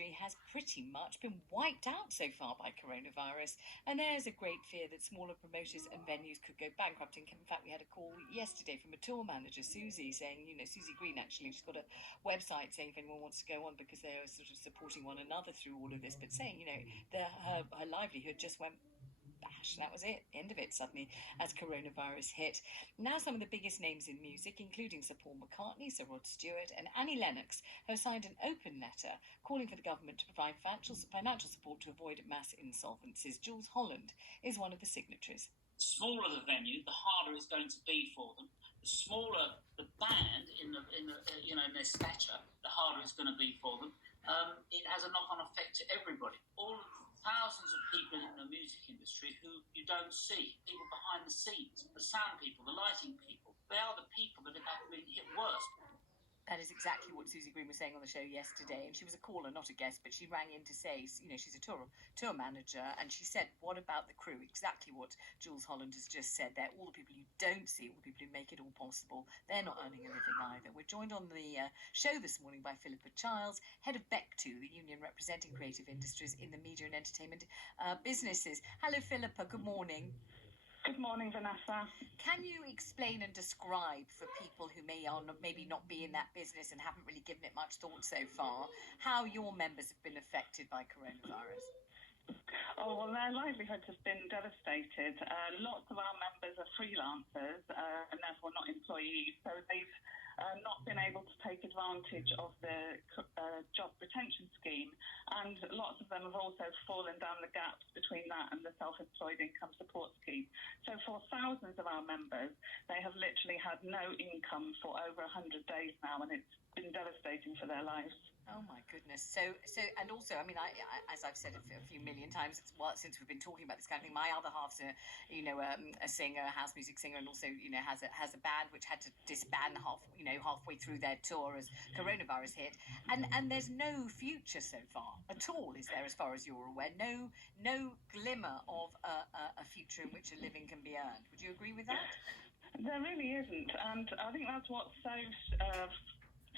industry has pretty much been wiped out so far by coronavirus, and there's a great fear that smaller promoters and venues could go bankrupt. In fact, we had a call yesterday from a tour manager, Susie, saying, Susie Green actually, she's got a website saying if anyone wants to go on because they are sort of supporting one another through all of this, but saying, her livelihood just went bash. That was it. End of it suddenly as coronavirus hit. Now some of the biggest names in music, including Sir Paul McCartney, Sir Rod Stewart and Annie Lennox, have signed an open letter calling for the government to provide financial support to avoid mass insolvencies. Jules Holland is one of the signatories. The smaller the venue, the harder it's going to be for them. The smaller the band in their stature, the harder it's going to be for them. It has a knock-on effect to everybody. All of the thousands of people in the music industry who you don't see, people behind the scenes, the sound people, the lighting people, they are the people that have been hit worst. That is exactly what Susie Green was saying on the show yesterday, and she was a caller, not a guest, but she rang in to say, she's a tour manager, and she said, what about the crew? Exactly what Jules Holland has just said there. All the people you don't see, all the people who make it all possible, they're not earning a living either. We're joined on the show this morning by Philippa Childs, head of Bectu, the union representing creative industries in the media and entertainment businesses. Hello, Philippa. Good morning. Good morning, Vanessa. Can you explain and describe for people who maybe not be in that business and haven't really given it much thought so far, how your members have been affected by coronavirus? Oh, well, their livelihood has been devastated. Lots of our members are freelancers and therefore not employees, so they've not been able to take advantage of the job retention scheme, and lots of them have also fallen down the gaps between that and the self-employed income support scheme. So for thousands of our members, they have literally had no income for over 100 days now, and it's been devastating for their lives. Oh my goodness! So, and also, I mean, I as I've said a few million times, since we've been talking about this kind of thing, my other half's a singer, a house music singer, and also has a band which had to disband halfway through their tour as coronavirus hit, and there's no future so far at all, is there, as far as you're aware? No glimmer of a future in which a living can be earned. Would you agree with that? There really isn't, and I think that's what's so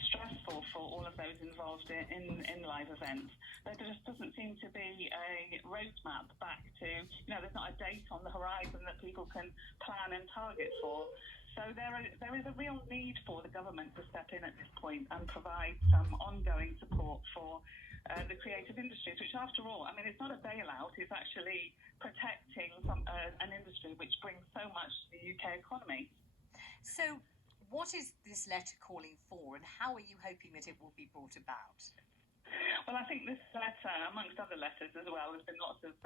stressful for all of those involved in live events. There just doesn't seem to be a roadmap back to, there's not a date on the horizon that people can plan and target for. So there is a real need for the government to step in at this point and provide some ongoing support for the creative industries, which after all, I mean, it's not a bailout, it's actually protecting an industry which brings so much to the UK economy. So what is this letter calling for, and how are you hoping that it will be brought about? Well, I think this letter, amongst other letters as well, there's been lots of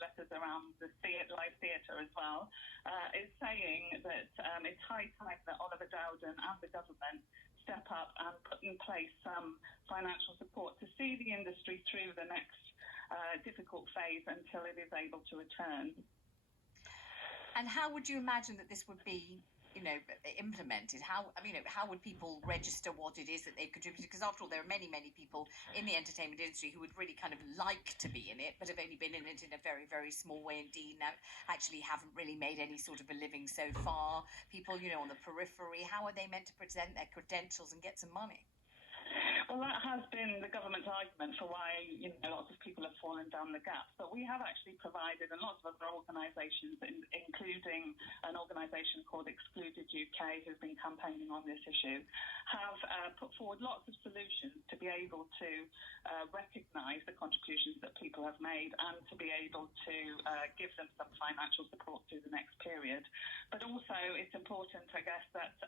letters around the live theatre as well, is saying that it's high time that Oliver Dowden and the government step up and put in place some financial support to see the industry through the next difficult phase until it is able to return. And how would you imagine that this would be implemented? How would people register what it is that they've contributed? Because after all, there are many people in the entertainment industry who would really kind of like to be in it, but have only been in it in a very, very small way indeed. Now, actually haven't really made any sort of a living so far. People, on the periphery, how are they meant to present their credentials and get some money? Well, that has been the government's argument for why lots of people have fallen down the gaps. But we have actually provided, and lots of other organisations, including an organisation called Excluded UK, who's been campaigning on this issue, have put forward lots of solutions to be able to recognise the contributions that people have made and to be able to give them some financial support through the next period. But also, it's important, I guess, that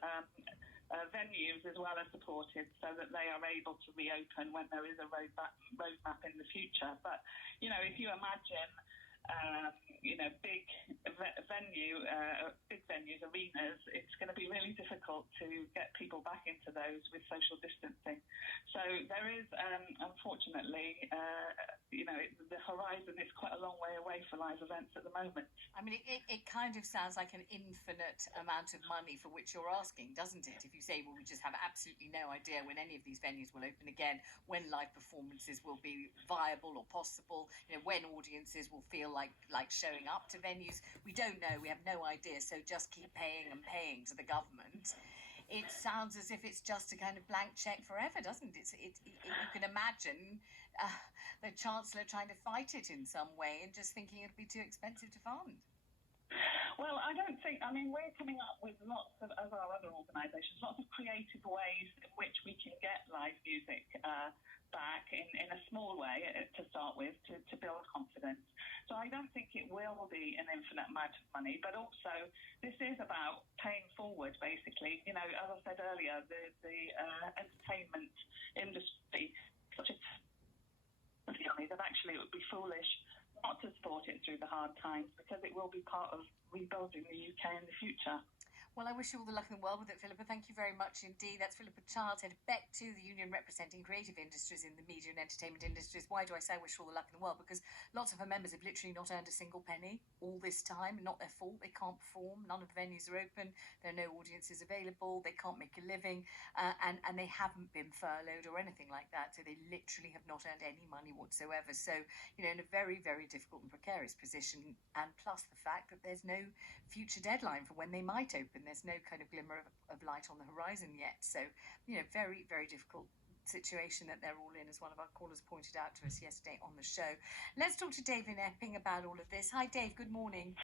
venues as well are supported so that they are able to reopen when there is a roadmap in the future. But, if you imagine, big venues, arenas, it's going to be really difficult to get people back into those with social distancing. So there is, unfortunately, the horizon is quite a long way away for live events at the moment. I mean, it kind of sounds like an infinite amount of money for which you're asking, doesn't it? If you say, well, we just have absolutely no idea when any of these venues will open again, when live performances will be viable or possible, when audiences will feel like showing up to venues. We don't know. We have no idea. So just keep paying and paying to the government. it sounds as if it's just a kind of blank check forever, doesn't it? You can imagine the Chancellor trying to fight it in some way and just thinking it'd be too expensive to fund. Well, I don't think, I mean, we're coming up with lots of, as our other organisations, lots of creative ways in which we can get live music back in a small way to start with, to build confidence. So I don't think it will be an infinite amount of money, but also this is about paying forward, basically. You know, as I said earlier, the entertainment industry, such a that actually it would be foolish not to support it through the hard times, because it will be part of rebuilding the UK in the future. Well, I wish you all the luck in the world with it, Philippa. Thank you very much indeed. That's Philippa Childs, head of Bectu, the union representing creative industries in the media and entertainment industries. Why do I say I wish you all the luck in the world? Because lots of her members have literally not earned a single penny all this time. Not their fault. They can't perform. None of the venues are open. There are no audiences available. They can't make a living. And they haven't been furloughed or anything like that. So they literally have not earned any money whatsoever. So, you know, in a very, very difficult and precarious position. And plus the fact that there's no future deadline for when they might open. There's no kind of glimmer of light on the horizon yet. So, you know, very, very difficult situation that they're all in, as one of our callers pointed out to us yesterday on the show. Let's talk to Dave in Epping about all of this. Hi, Dave. Good morning.